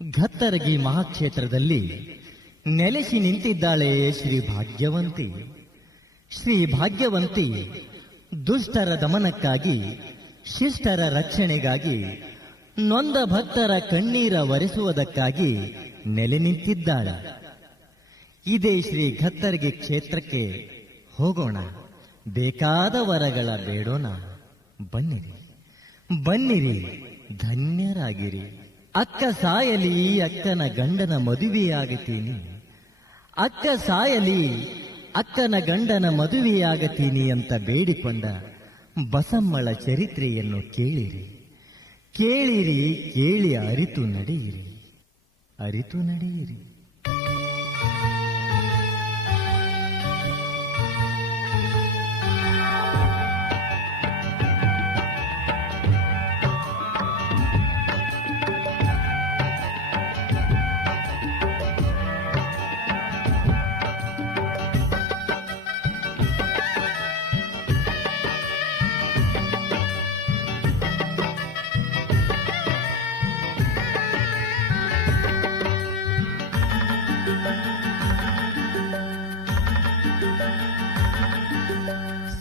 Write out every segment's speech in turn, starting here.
ಘತ್ತರಗಿ ಮಹಾಕ್ಷೇತ್ರದಲ್ಲಿ ನೆಲೆಸಿ ನಿಂತಿದ್ದಾಳೆ ಶ್ರೀ ಭಾಗ್ಯವಂತಿ. ಶ್ರೀ ಭಾಗ್ಯವಂತಿ ದುಷ್ಟರ ದಮನಕ್ಕಾಗಿ, ಶಿಷ್ಟರ ರಕ್ಷಣೆಗಾಗಿ, ನೊಂದ ಭಕ್ತರ ಕಣ್ಣೀರ ಒರೆಸುವುದಕ್ಕಾಗಿ ನೆಲೆ ನಿಂತಿದ್ದಾಳೆ. ಇದೇ ಶ್ರೀ ಘತ್ತರಗಿ ಕ್ಷೇತ್ರಕ್ಕೆ ಹೋಗೋಣ, ಬೇಕಾದ ವರಗಳ ಬೇಡೋಣ. ಬನ್ನಿರಿ ಬನ್ನಿರಿ, ಧನ್ಯರಾಗಿರಿ. ಅಕ್ಕ ಸಾಯಲಿ ಅಕ್ಕನ ಗಂಡನ ಮದುವೆಯಾಗತೀನಿ, ಅಕ್ಕ ಸಾಯಲಿ ಅಕ್ಕನ ಗಂಡನ ಮದುವೆಯಾಗತೀನಿ ಅಂತ ಬೇಡಿಕೊಂಡ ಬಸಮ್ಮಳ ಚರಿತ್ರೆಯನ್ನು ಕೇಳಿರಿ, ಕೇಳಿರಿ, ಕೇಳಿ ಅರಿತು ನಡೆಯಿರಿ, ಅರಿತು ನಡೆಯಿರಿ.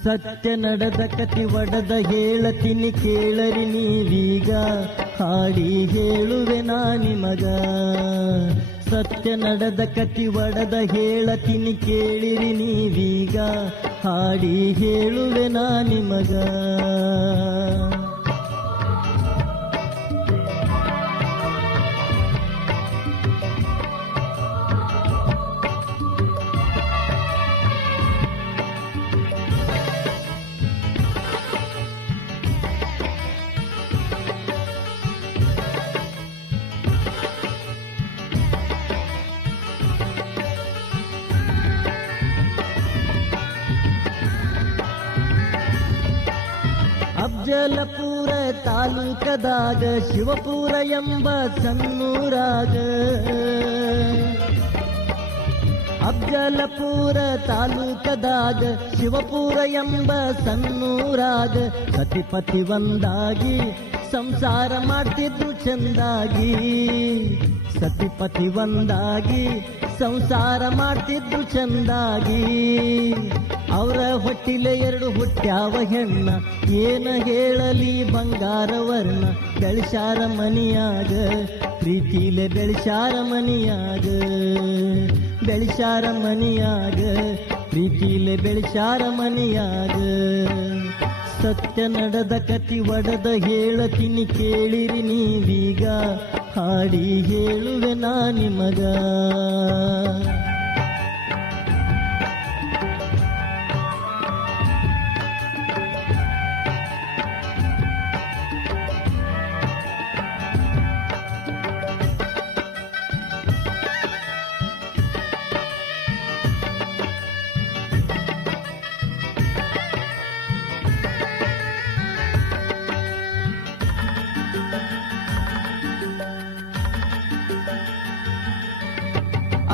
ಸತ್ಯ ನಡೆದ ಕತಿ ಒಡೆದ ಹೇಳತೀನಿ ಕೇಳರಿ ನೀವೀಗ, ಹಾಡಿ ಹೇಳುವೆ ನಾ ನಿಮಗ. ಸತ್ಯ ನಡೆದ ಕತಿ ಒಡೆದ ಹೇಳತೀನಿ ಕೇಳಿರಿ ನೀವೀಗ, ಹಾಡಿ ಹೇಳುವೆ ನಾ ನಿಮಗ. ಅಫ್ಜಲಪುರ ತಾಲೂಕದಾಗ ಶಿವಪುರ ಎಂಬ ಸಣ್ಣೂರಾಗ, ಅಫ್ಜಲಪುರ ತಾಲೂಕದಾಗ ಶಿವಪುರ ಎಂಬ ಸಣ್ಣೂರಾಗ ಸತಿಪತಿ ಒಂದಾಗಿ ಸಂಸಾರ ಮಾಡ್ತಿದ್ರು ಚಂದಾಗಿ. ಸತಿಪತಿ ಒಂದಾಗಿ ಸಂಸಾರ ಮಾಡ್ತಿದ್ರು ಚಂದಾಗಿ. ಅವರ ಹೊಟ್ಟಿಲೆ ಎರಡು ಹುಟ್ಟ್ಯಾವ ಹೆಣ್ಣ, ಏನ ಹೇಳಲಿ ಬಂಗಾರ ವರ್ಣ. ಬೆಳೆಸಾರ ಮನಿಯಾಗ ಪ್ರೀತಿಲೆ ಬೆಳೆಸಾರ ಮನಿಯಾಗ, ಬೆಳೆಸಾರ ಮನಿಯಾಗ ಪ್ರೀತಿಲೆ ಬೆಳೆಸಾರ ಮನಿಯಾಗ. ಸತ್ಯ ನಡೆದ ಕತಿ ಒಡೆದ ಹೇಳತೀನಿ ಕೇಳಿರಿ ನೀವೀಗ, ಹಾಡಿ ಹೇಳುವೆ ನಾ ನಿಮಗ.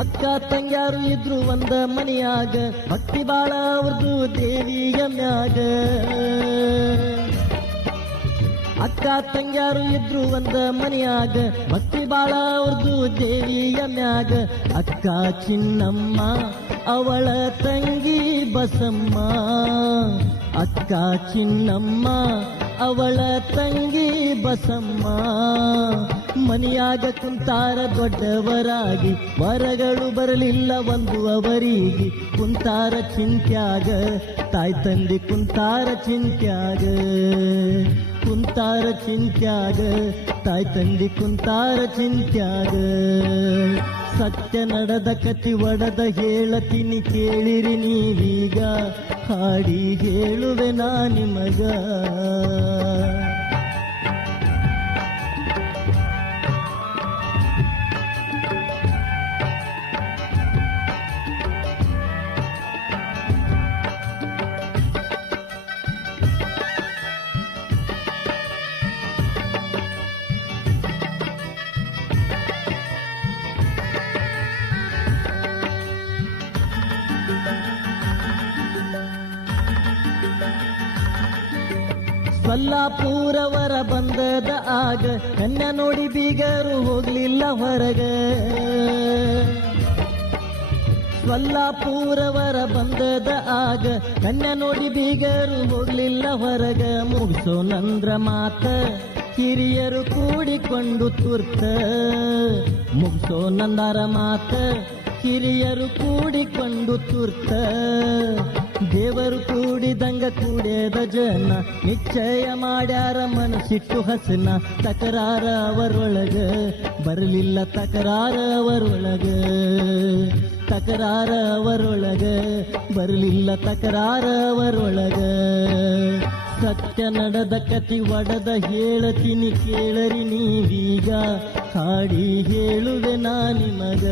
ಅಕ್ಕ ತಂಗ್ಯಾರು ಇದ್ರು ಒಂದ ಮನಿಯಾಗ, ಭಕ್ತಿ ಬಾಳ ಅವ್ರದು ದೇವಿಯ ಮ್ಯಾಗ. ಅಕ್ಕ ತಂಗ್ಯಾರು ಇದ್ರು ಒಂದ ಮನಿಯಾಗ, ಭಕ್ತಿ ಬಾಳ ಅವ್ರದು ದೇವಿಯ ಮ್ಯಾಗ. ಅಕ್ಕ ಚಿನ್ನಮ್ಮ ಅವಳ ತಂಗಿ ಬಸಮ್ಮ, ಅಕ್ಕ ಚಿನ್ನಮ್ಮ ಅವಳ ತಂಗಿ ಬಸಮ್ಮ. ಮನಿಯಾಗ ಕುಂತಾರ ದೊಡ್ಡವರಾಗಿ, ವರಗಳು ಬರಲಿಲ್ಲ ಒಂದು ಅವರಿಗೆ. ಕುಂತಾರ ಚಿಂತ್ಯಾಗ ತಾಯಿ ತಂದೆ ಕುಂತಾರ ಚಿಂತ್ಯಾಗ, ಕುಂತಾರ ಚಿಂತ್ಯಾಗ ತಾಯಿ ತಂದೆ ಕುಂತಾರ ಚಿಂತ್ಯಾಗ. ಸತ್ಯ ನಡೆದ ಕತಿ ಒಡೆದ ಹೇಳತೀನಿ ಕೇಳಿರಿ ನೀವೀಗ, ಹಾಡಿ ಹೇಳುವೆ ನಾ ನಿಮಗ. ಸೊಲ್ಲಾಪುರವರ ಬಂದದ ಆಗ ಕನ್ಯಾ ನೋಡಿ ಬೀಗರು ಹೋಗ್ಲಿಲ್ಲ ಹೊರಗ ಸೊಲ್ಲಾಪುರವರ ಬಂದದ ಆಗ ಕನ್ಯಾ ನೋಡಿ ಬೀಗರು ಹೋಗ್ಲಿಲ್ಲ ಹೊರಗ ಮುಗಿಸೋ ನಂದ್ರ ಮಾತ ಹಿರಿಯರು ಕೂಡಿಕೊಂಡು ತುರ್ತ ಮುಗಿಸೋ ನಂದರ ಮಾತ ಹಿರಿಯರು ಕೂಡಿಕೊಂಡು ತುರ್ತ ದೇವರು ಕೂಡಿದಂಗ ಕೂಡ್ಯದ ಜನ ನಿಶ್ಚಯ ಮಾಡ್ಯಾರ ಮನಸ್ಸಿಟ್ಟು ಹಸನ ತಕರಾರ ಅವರೊಳಗ ಬರಲಿಲ್ಲ ತಕರಾರ ಅವರೊಳಗ ತಕರಾರ ಅವರೊಳಗ ಬರಲಿಲ್ಲ ತಕರಾರ ಅವರೊಳಗ ಸತ್ಯ ನಡೆದ ಕತಿ ಒಡದ ಹೇಳತೀನಿ ಕೇಳರಿ ನೀವೀಗ ಹಾಡಿ ಹೇಳುವೆ ನಾ ನಿಮಗ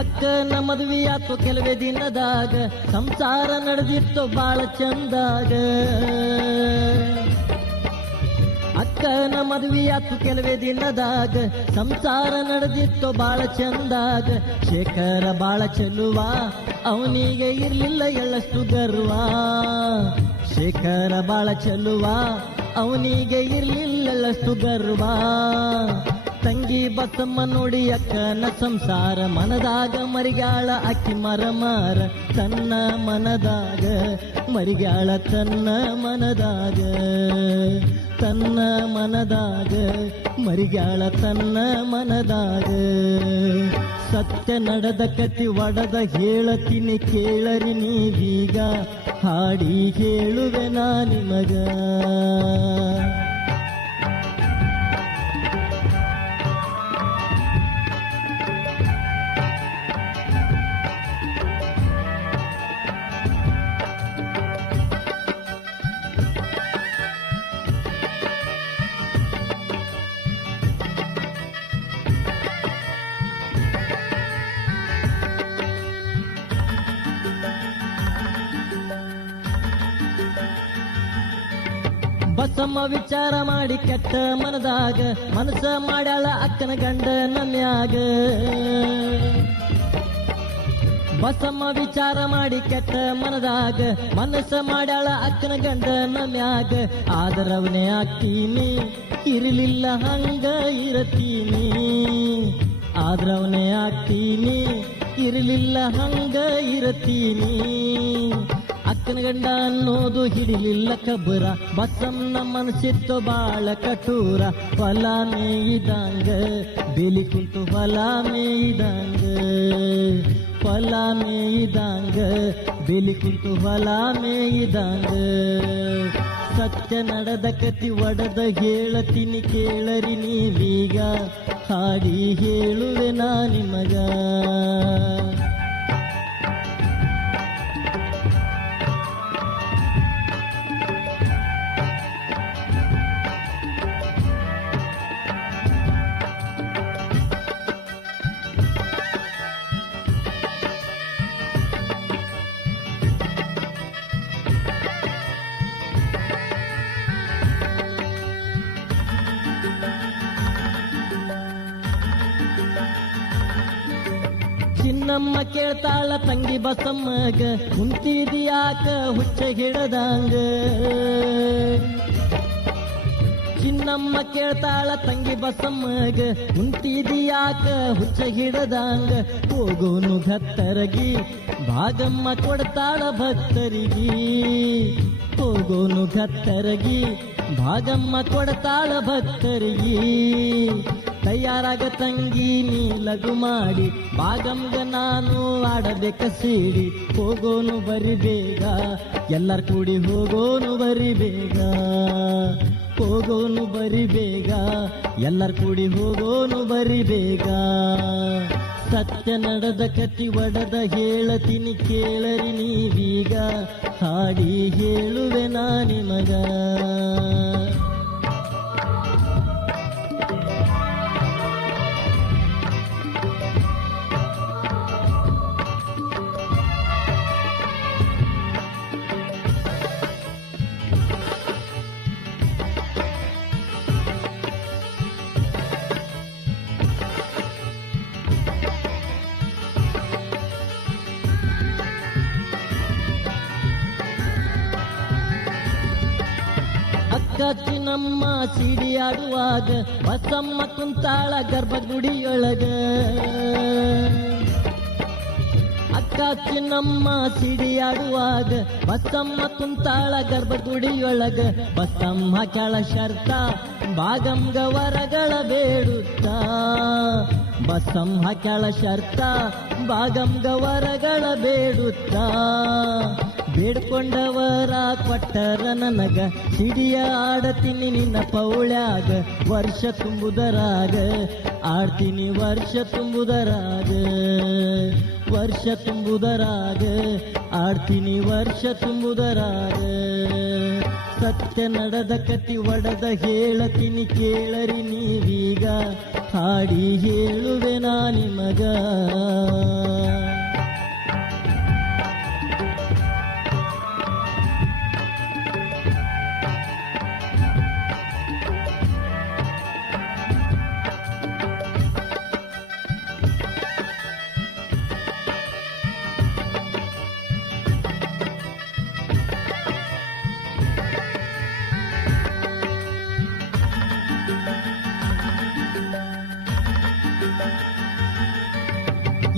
ಅಕ್ಕನ ಮದುವೆಯಾತು ಕೆಲವೇ ದಿನದಾಗ ಸಂಸಾರ ನಡೆದಿತ್ತು ಬಾಳ ಚಂದಾಗ ಅಕ್ಕನ ಮದುವೆಯಾತು ಕೆಲವೇ ದಿನದಾಗ ಸಂಸಾರ ನಡೆದಿತ್ತು ಬಾಳ ಚಂದಾಗ ಶೇಖರ ಬಾಳ ಚೆಲುವ ಅವನಿಗೆ ಇರ್ಲಿಲ್ಲ ಎಳ್ಳಷ್ಟು ಗರ್ವ ಶೇಖರ ಬಾಳ ಚೆಲುವ ಅವನಿಗೆ ಇರ್ಲಿಲ್ಲ ಎಳ್ಳಷ್ಟು ಗರ್ವ ತಂಗಿ ಬಸಮ್ಮ ನೋಡಿ ಅಕ್ಕನ ಸಂಸಾರ ಮನದಾಗ ಮರಿಗಾಳ ಅಕ್ಕಿ ಮರ ತನ್ನ ಮನದಾಗ ಮರಿಗಾಳ ತನ್ನ ಮನದಾಗ ತನ್ನ ಮನದಾಗ ಮರಿಗಾಳ ತನ್ನ ಮನದಾಗ ಸತ್ಯ ನಡೆದ ಕತಿ ಒಡದ ಹೇಳತೀನಿ ಕೇಳರಿ ನೀವೀಗ ಹಾಡಿ ಹೇಳುವೆ ನಾ ನಿಮಗ ಬಸಮ್ಮ ವಿಚಾರ ಮಾಡಿ ಕೆಟ್ಟ ಮನದಾಗ ಮನಸ್ಸ ಮಾಡ್ಯಾಳ ಅಕ್ಕನ ಗಂಡನ ಮ್ಯಾಗ ಬಸಮ್ಮ ವಿಚಾರ ಮಾಡಿ ಕೆಟ್ಟ ಮನದಾಗ ಮನಸ್ಸ ಮಾಡ್ಯಾಳ ಅಕ್ಕನ ಗಂಡನ ಮ್ಯಾಗ ಆದರವನೇ ಆಗ್ತೀನಿ ಇರಲಿಲ್ಲ ಹಂಗ ಇರತೀನಿ ಆದ್ರವನೇ ಆಗ್ತೀನಿ ಇರಲಿಲ್ಲ ಹಂಗ ಇರತೀನಿ ಅಕ್ಕನ ಗಂಡ ಅನ್ನೋದು ಹಿಡಿಲಿಲ್ಲ ಕಬ್ಬರ ಬಸಮ್ಮನ ಮನಸ್ಸಿತ್ತು ಬಾಳ ಕಠೋರ ಹೊಲ ಮೇಯ್ದಂಗ ಬೇಲಿ ಕುಂತು ಹೊಲ ಮೇಯ್ದಂಗ ಹೊಲ ಮೇಯ್ದಂಗ ಬೇಲಿ ಕುಂತು ಹೊಲ ಮೇಯ್ದಂಗ ಸತ್ಯ ನಡೆದ ಕತಿ ಒಡದ ಹೇಳತೀನಿ ಕೇಳರಿ ನೀವೀಗ ಹಾಡಿ ಹೇಳುವೆ ನಾ ನಿಮಗ ಚಿನ್ನಮ್ಮ ಕೇಳ್ತಾಳ ತಂಗಿ ಬಸಮ್ಮಗ ಕುಂತಿದ್ಯಾಕ ಹುಚ್ಚ ಹಿಡದಂಗ ಚಿನ್ನಮ್ಮ ಕೇಳ್ತಾಳ ತಂಗಿ ಬಸಮ್ಮಗ ಕುಂತಿದ್ಯಾಕ ಹುಚ್ಚ ಹಿಡದಂಗ ಹೋಗೋನು ಗತ್ತರಗಿ ಭಾಗಮ್ಮ ಕೊಡ್ತಾಳ ಭಕ್ತರಿಗೆ ಹೋಗೋನು ಗತ್ತರಗಿ ಭಾಗಮ್ಮ ಕೊಡ್ತಾಳ ಭಕ್ತರಿಗೆ ತಯಾರಾಗ ತಂಗಿ ನೀ ಲಘು ಮಾಡಿ ಭಾಗಂಗ ನಾನು ಆಡಬೇಕ ಸೇರಿ ಹೋಗೋನು ಬರಿ ಬೇಗ ಎಲ್ಲರ ಕೂಡಿ ಹೋಗೋನು ಬರಿ ಬೇಗ ಹೋಗೋನು ಬರಿ ಬೇಗ ಎಲ್ಲರ ಕೂಡಿ ಹೋಗೋನು ಬರಿ ಬೇಗ ಸತ್ಯ ನಡೆದ ಕತಿ ಒಡದ ಹೇಳತೀನಿ ಕೇಳರಿ ನೀವೀಗ ಹಾಡಿ ಹೇಳುವೆ ನಾ ನಿಮಗ. ನಮ್ಮ ಸಿಡಿಯಾಡುವಾಗ ಬಸಮ್ಮ ಕುಂತಾಳ ಗರ್ಭಗುಡಿಯೊಳಗ. ಅಕ್ಕ ಚಿನ್ನಮ್ಮ ಸಿಡಿಯಾಡುವಾಗ ಬಸಮ್ಮ ಕುಂತಾಳ ಗರ್ಭಗುಡಿಯೊಳಗ. ಬಸಮ್ಮ ಕೆಳ ಶರ್ತ ಬಾಗಂಗ ವರಗಳ ಬೇಡುತ್ತ. ಬಸಮ್ಮ ಕೆಳ ಶರ್ತ ಬಾಗಂಗ ವರಗಳ ಬೇಡುತ್ತ. ಬೇಡ್ಕೊಂಡವರ ಕೊಟ್ಟರ ನನಗ ಸಿಡಿಯ ಆಡತೀನಿ ನಿನ್ನ ಪೌಳ್ಯಾಗ. ವರ್ಷ ತುಂಬುದರಾಗ ಆಡ್ತೀನಿ ವರ್ಷ ತುಂಬುದರಾಗ. ವರ್ಷ ತುಂಬುದರಾಗ ಆಡ್ತೀನಿ ವರ್ಷ ತುಂಬುದರಾಗ. ಸತ್ಯ ನಡೆದ ಕತಿ ಒಡದ ಹೇಳತೀನಿ ಕೇಳರಿ ನೀವೀಗ ಹಾಡಿ ಹೇಳುವೆ ನಾ ನಿಮಗ.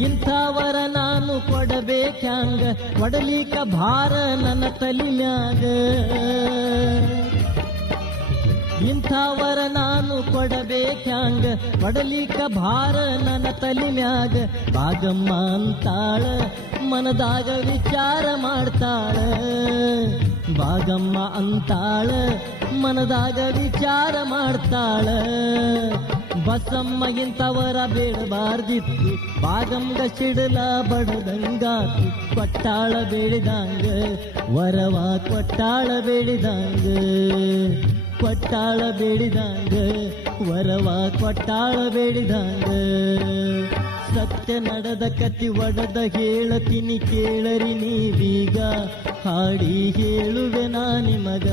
ಇಂಥವರ ನಾನು ಕೊಡಬೇಕ್ಯಾಂಗ ಕೊಡಲಿಕ ಭಾರ ನನ್ನ ತಲಿ ಮ್ಯಾಗ. ಇಂಥವರ ನಾನು ಕೊಡಬೇಕ್ಯಾಂಗ ಕೊಡಲಿಕ ಭಾರ ನನ್ನ ತಲಿ ಮ್ಯಾಗ. ಬಾಗಮ್ಮ ಅಂತಾಳ ಮನದಾಗ ವಿಚಾರ ಮಾಡ್ತಾಳ. ಬಾಗಮ್ಮ ಅಂತಾಳ ಮನದಾಗ ವಿಚಾರ ಮಾಡ್ತಾಳ. ಬಸಮ್ಮ ಇಂಥವರ ಬೇಡಬಾರ್ದಿತ್ತು ಬಾಗಂಗ ಸಿಡಲ ಬಡದಂಗಾತು. ಕೊಟ್ಟಾಳ ಬೇಡಿದಂಗ ವರವ ಕೊಟ್ಟಾಳ ಬೇಡಿದಂಗ. ಕೊಟ್ಟಾಳ ಬೇಡಿದಂಗ ವರವ ಕೊಟ್ಟಾಳ ಬೇಡಿದಂಗ. ಸತ್ಯ ನಡೆದ ಕತಿ ಒಡದ ಹೇಳತೀನಿ ಕೇಳರಿ ನೀವೀಗ ಹಾಡಿ ಹೇಳುವೆ ನಾ ನಿಮಗ.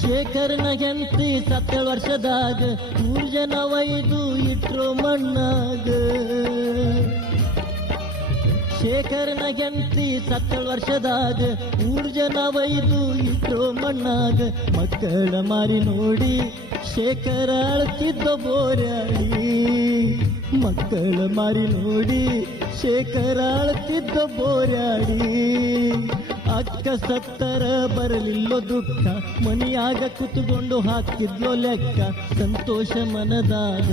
ಶೇಖರನ ಹೆಂಡತಿ 17 ವರ್ಷದಾಗ 3 ಜನ ಒಯ್ದು ಇಟ್ರು ಮಣ್ಣಾಗ. ಶೇಖರನ ಹೆಂಡತಿ 17 ವರ್ಷದಾಗ 3 ಜನ ಒಯ್ದು ಇಟ್ರು ಮಣ್ಣಾಗ. ಮಕ್ಕಳ ಮಾರಿ ನೋಡಿ ಶೇಖರ ಅಳ್ತಿದ್ದ ಬೋರ್ಯಾಡಿ. ಮಕ್ಕಳ ಮಾರಿ ನೋಡಿ ಶೇಖರ ಅಳ್ತಿದ್ದ ಬೋರ್ಯಾಡಿ. ಅಕ್ಕ ಸತ್ತರ ಬರಲಿಲ್ಲೋ ದುಃಖ ಮನಿಯಾಗ ಕುತ್ಕೊಂಡು ಹಾಕಿದ್ಲೋ ಲೆಕ್ಕ. ಸಂತೋಷ ಮನದಾಗ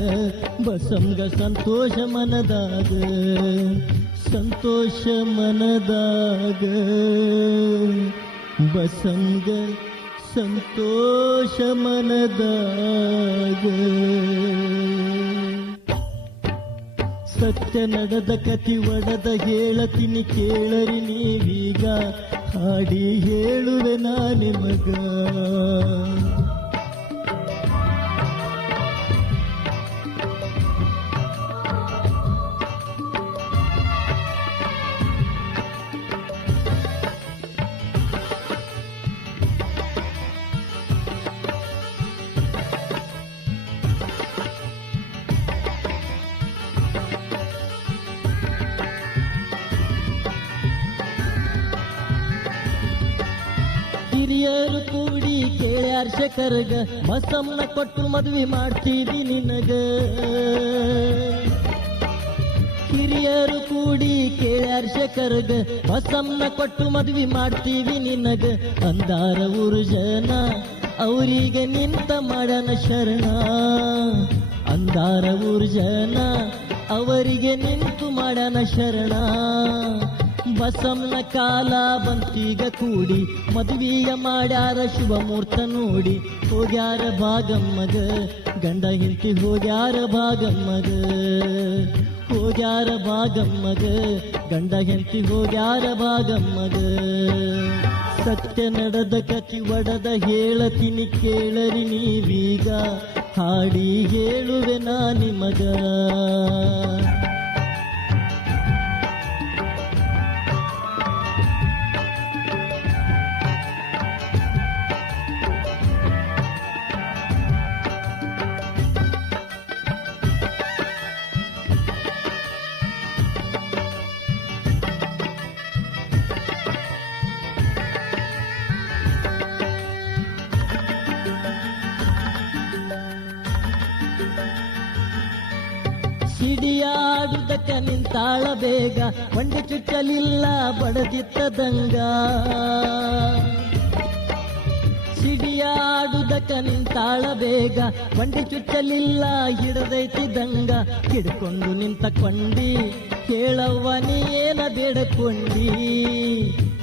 ಬಸಂಗ ಸಂತೋಷ ಮನದಾಗ. ಸಂತೋಷ ಮನದಾಗ ಬಸಂಗ ಸಂತೋಷ ಮನದಾಗ. ಸತ್ಯ ನಡೆದ ಕತಿ ಒಡದ ಹೇಳತೀನಿ ಕೇಳರಿ ನೀವೀಗ ಹಾಡಿ ಹೇಳುವೆ ನಾ ನಿಮಗ. ಹಿರಿಯರು ಕೂಡಿ ಕೇಳ್ಯಾರ ಶೇಖರ್ಗ ಬಸಮ್ಮನ ಕೊಟ್ಟು ಮದ್ವಿ ಮಾಡ್ತೀವಿ ನಿನಗ. ಹಿರಿಯ ಕೂಡಿ ಕೇಳ್ಯಾರ ಶೇಖರ್ಗ ಬಸಮ್ಮನ ಕೊಟ್ಟು ಮದ್ವಿ ಮಾಡ್ತೀವಿ ನಿನಗ ಅಂದಾರ ಊರು ಜನ ಅವರಿಗೆ ನಿಂತ ಮಾಡನ ಶರಣ ಅಂದಾರ ಊರು ಜನ ಅವರಿಗೆ ನಿಂತು ಮಾಡನ ಶರಣ ಬಸಮ್ಮನ ಕಾಲ ಬಂತೀಗ ಕೂಡಿ ಮದುವೆಯ ಮಾಡ್ಯಾರ ಶುಭ ಮುಹೂರ್ತ ನೋಡಿ ಹೋಗ್ಯಾರ ಭಾಗಮ್ಮಗ ಗಂಡ ಹಿಂತಿ ಹೋಗ್ಯಾರ ಭಾಗಮ್ಮಗ ಹೋಗ್ಯಾರ ಭಾಗಮ್ಮಗ ಗಂಡ ಹೆಂಡತಿ ಹೋಗ್ಯಾರ ಭಾಗಮ್ಮಗ ಸತ್ಯ ನಡೆದ ಕತಿ ಒಡದ ಹೇಳತೀನಿ ಕೇಳರಿ ನೀವೀಗ ಹಾಡಿ ಹೇಳುವೆ ನಾ ನಿಮಗ ಸಿಡಿಯಾಡುದಕ್ಕ ನಿಂತಾಳ ಬೇಗ ಬಂಡಿ ಚುಚ್ಚಲಿಲ್ಲ ಬಡದಿತ್ತದಂಗ ಸಿಡಿಯಾಡುದಕ್ಕ ನಿಂತಾಳ ಬೇಗ ಬಂಡಿ ಚುಚ್ಚಲಿಲ್ಲ ಹಿಡದೈತಿದಂಗ ಹಿಡ್ಕೊಂಡು ನಿಂತ ಕೊಂಡಿ ಕೇಳವ್ವ ನೀ ಏನ ಬೇಡಕೊಂಡಿ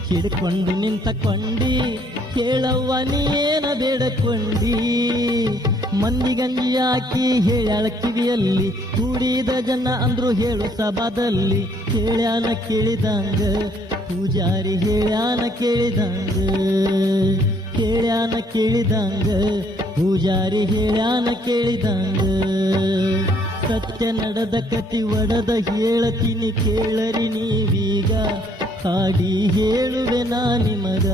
ಹಿಡ್ಕೊಂಡು ನಿಂತ ಕೊಂಡಿ ಕೇಳವ್ವ ನೀ ಏನ ಬೇಡಕೊಂಡಿ ಮಂದಿಗಂಜಿ ಹಾಕಿ ಹೇಳ್ಯಾಳ ಕಿವಿಯಲ್ಲಿ ಕೂಡಿದ ಜನ ಅಂದ್ರು ಹೇಳು ಸಭಾದಲ್ಲಿ ಹೇಳ್ಯಾನ ಕೇಳಿದಂಗ ಪೂಜಾರಿ ಹೇಳ್ಯಾನ ಕೇಳಿದಂಗ ಹೇಳ್ಯಾನ ಕೇಳಿದಂಗ ಪೂಜಾರಿ ಹೇಳ್ಯಾನ ಕೇಳಿದಂಗ ಸತ್ಯ ನಡೆದ ಕತಿ ಒಡದ ಹೇಳತೀನಿ ಕೇಳರಿ ನೀವೀಗ ಹಾಡಿ ಹೇಳುವೆ ನಾ ನಿಮಗ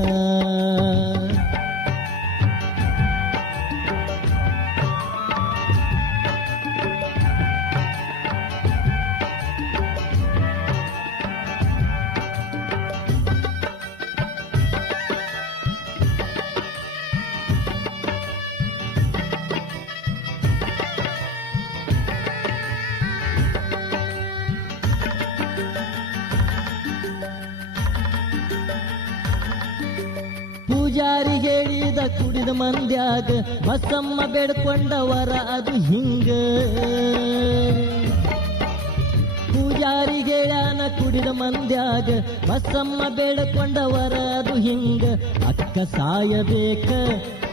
ಪೂಜಾರಿ ಹೇಳಿದ ಕುಡಿದ ಮಂದ್ಯಾಗ ಬಸಮ್ಮ ಬೇಡ್ಕೊಂಡವರ ಅದು ಹಿಂಗ ಪೂಜಾರಿ ಹೇಳ್ಯಾನ ಕುಡಿದ ಮಂದ್ಯಾಗ ಬಸಮ್ಮ ಬೇಡ್ಕೊಂಡವರ ಅದು ಹಿಂಗ ಅಕ್ಕ ಸಾಯಬೇಕ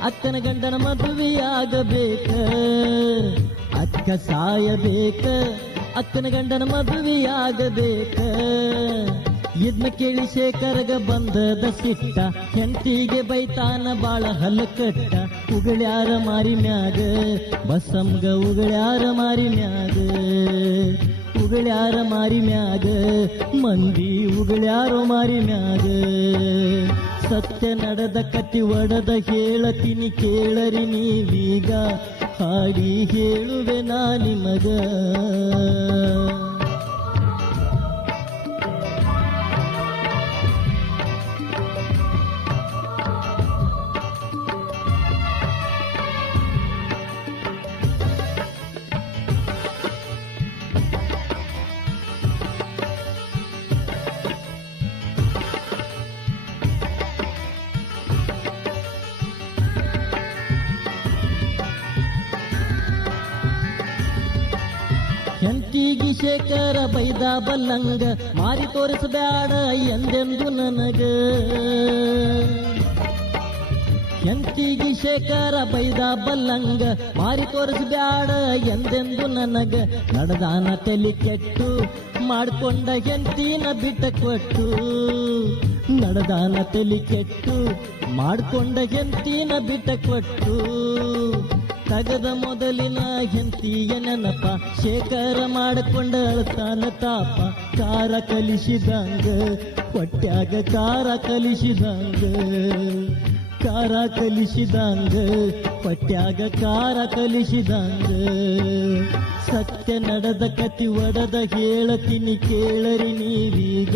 ಅಕ್ಕನ ಗಂಡನ ಮದುವೆಯಾಗಬೇಕ ಅಕ್ಕ ಸಾಯಬೇಕ ಅಕ್ಕನ ಗಂಡನ ಮದುವೆಯಾಗಬೇಕ ಇದನ್ನ ಕೇಳಿ ಶೇಖರ್ಗ ಬಂದದ ಸಿಟ್ಟ ಹೆಂಡತಿಗೆ ಬೈತಾನ ಬಾಳ ಹಲ್ಲಕಟ್ಟ ಉಗಳ್ಯಾರ ಮಾರಿ ಮ್ಯಾಗ ಬಸಮ್ಗ ಉಗಳ್ಯಾರ ಮಾರಿ ಮ್ಯಾಗ ಉಗಳ್ಯಾರ ಮಾರಿ ಮ್ಯಾಗ ಮಂದಿ ಉಗಳ್ಯಾರೋ ಮಾರಿ ಮ್ಯಾಗ ಸತ್ಯ ನಡೆದ ಕತಿ ಒಡದ ಹೇಳತೀನಿ ಕೇಳರಿ ನೀವೀಗ ಹಾಡಿ ಹೇಳುವೆ ನಾ ನಿಮಗ ಹೆಂಡತಿಗಿ ಶೇಖರ ಬೈದ ಬಲ್ಲಂಗ ಮಾರಿ ತೋರಿಸಬ್ಯಾಡ ಎಂದೆಂದು ನನಗ ಹೆಂಡತಿಗಿ ಶೇಖರ ಬೈದ ಬಲ್ಲಂಗ ಮಾರಿ ತೋರಿಸಬ್ಯಾಡ ಎಂದೆಂದು ನನಗ ನಡೆದಾನ ತಲಿ ಕೆಟ್ಟು ಮಾಡ್ಕೊಂಡ ಹೆಂಡತಿನ ಬಿಟ್ಟ ಕೊಟ್ಟು ನಡೆದಾನ ತಲಿ ಕೆಟ್ಟು ಮಾಡ್ಕೊಂಡ ಹೆಂಡತಿನ ಬಿಟ್ಟ ಕೊಟ್ಟು ತಗದ ಮೊದಲಿನ ಹೆಂಡತಿಯ ನೆನಪ ಶೇಖರ ಮಾಡಿಕೊಂಡ ಅಳ್ತಾನ ತಾಪ ಕಾರ ಕಲಿಸಿದಂಗ ಹೊಟ್ಯಾಗ ಕಾರ ಕಲಿಸಿದಂಗ ಕಾರ ಕಲಿಸಿದಂಗ ಹೊಟ್ಯಾಗ ಕಾರ ಕಲಿಸಿದಂಗ ಸತ್ಯ ನಡೆದ ಕತಿ ಒಡದ ಹೇಳತೀನಿ ಕೇಳರಿ ನೀವೀಗ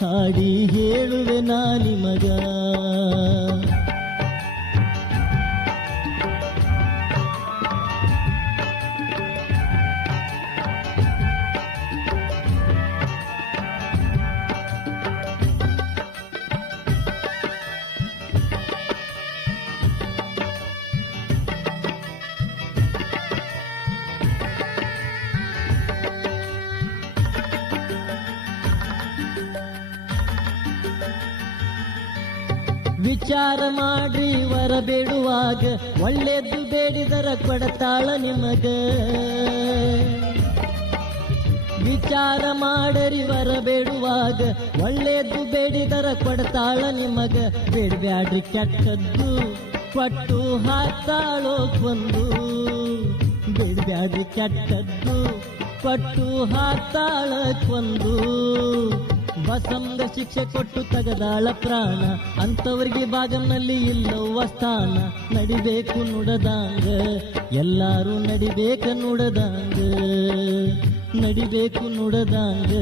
ಹಾಡಿ ಹೇಳುವೆ ನಾ ನಿಮಗ ವಿಚಾರ ಮಾಡ್ರಿ ವರ ಬೇಡುವಾಗ ಒಳ್ಳೆದ್ದು ಬೇಡಿದರ ಕೊಡತಾಳ ನಿಮಗ ವಿಚಾರ ಮಾಡರಿ ವರ ಬೇಡುವಾಗ ಒಳ್ಳೆದ್ದು ಬೇಡಿದರ ಕೊಡತಾಳ ನಿಮಗ ಬೇಡ್ಬ್ಯಾಡ್ರಿ ಕೆಟ್ಟದ್ದು ಕೊಟ್ಟು ಹಾಕ್ತಾಳೋ ಕೊಂದು ಬೇಡ್ಬ್ಯಾಡ್ರಿ ಕೆಟ್ಟದ್ದು ಕೊಟ್ಟು ಹಾಕ್ತಾಳ ಕೊಂದು ಬಸಂಗ ಶಿಕ್ಷೆ ಕೊಟ್ಟು ತಗದಾಳ ಪ್ರಾಣ ಅಂತವರಿಗೆ ಬಾಗನಲ್ಲಿ ಇಲ್ಲವ ಸ್ಥಾನ ನಡಿಬೇಕು ನುಡದಾಂಗ ಎಲ್ಲಾರು ನಡಿಬೇಕ ನುಡದಾಂಗ ನಡಿಬೇಕು ನುಡದಾಂಗ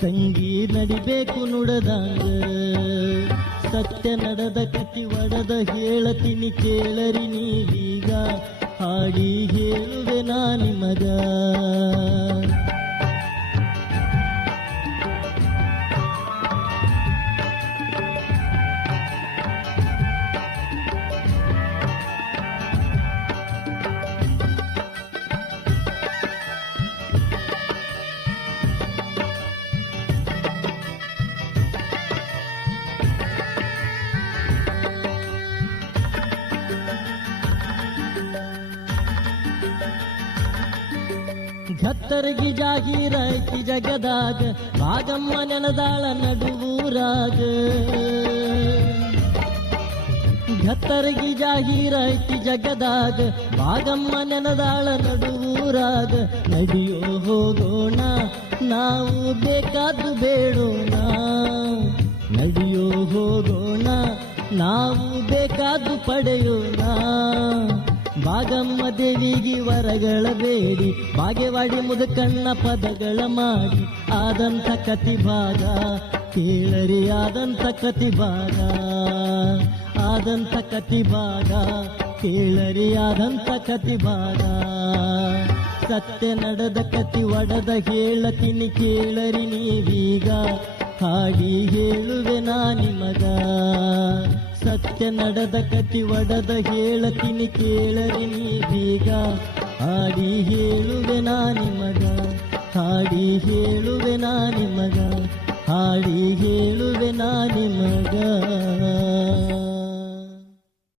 ತಂಗಿ ನಡಿಬೇಕು ನುಡದಾಂಗ ಸತ್ಯ ನಡೆದ ಕತಿ ಒಡದ ಹೇಳತೀನಿ ಕೇಳರಿ ನೀವೀಗ ಹಾಡಿ ಹೇಳುವೆ ನಾ ನಿಮಗ ಘತ್ತರ್ಗಿ ಜಾಗೀರ ಐತಿ ಜಗದಾಗ ಭಾಗಮ್ಮ ನೆನದಾಳ ನಡುವೂರಾಗ ಘತ್ತರ್ಗಿ ಜಾಗೀರ ಐತಿ ಜಗದಾಗ ಭಾಗಮ್ಮ ನೆನದಾಳ ನಡುವೂರಾಗ ನಡಿಯೋ ಹೋಗೋಣ ನಾವು ಬೇಕಾದ್ದು ಬೇಡೋಣ ನಡಿಯೋ ಹೋಗೋಣ ನಾವು ಬೇಕಾದ್ದು ಪಡೆಯೋಣ ಭಾಗಮ್ಮ ದೇವಿಗೆ ವರಗಳ ಬೇಡಿ ಬಾಗೇವಾಡಿ ಮುದುಕಣ್ಣ ಪದಗಳ ಮಾಡಿ ಆದಂಥ ಕತಿ ಭಾಗ ಕೇಳರಿ ಆದಂಥ ಕತಿ ಭಾಗ ಆದಂಥ ಕತಿ ಭಾಗ ಕೇಳರಿ ಆದಂಥ ಕತಿ ಭಾಗ ಸತ್ಯ ನಡೆದ ಕತಿ ಒಡದ ಹೇಳತೀನಿ ಕೇಳರಿ ನೀವೀಗ ಹಾಡಿ ಹೇಳುವೆ ನಾ ನಿಮಗ ಸತ್ಯ ನಡೆದ ಕತಿ ಒಡದ ಹೇಳತೀನಿ ಕೇಳರಿ ನೀವೀಗ ಹಾಡಿ ಹೇಳುವೆ ನಾ ನಿಮಗ ಹಾಡಿ ಹೇಳುವೆ ನಾ ನಿಮಗ ಹಾಡಿ ಹೇಳುವೆ ನಾ ನಿಮಗ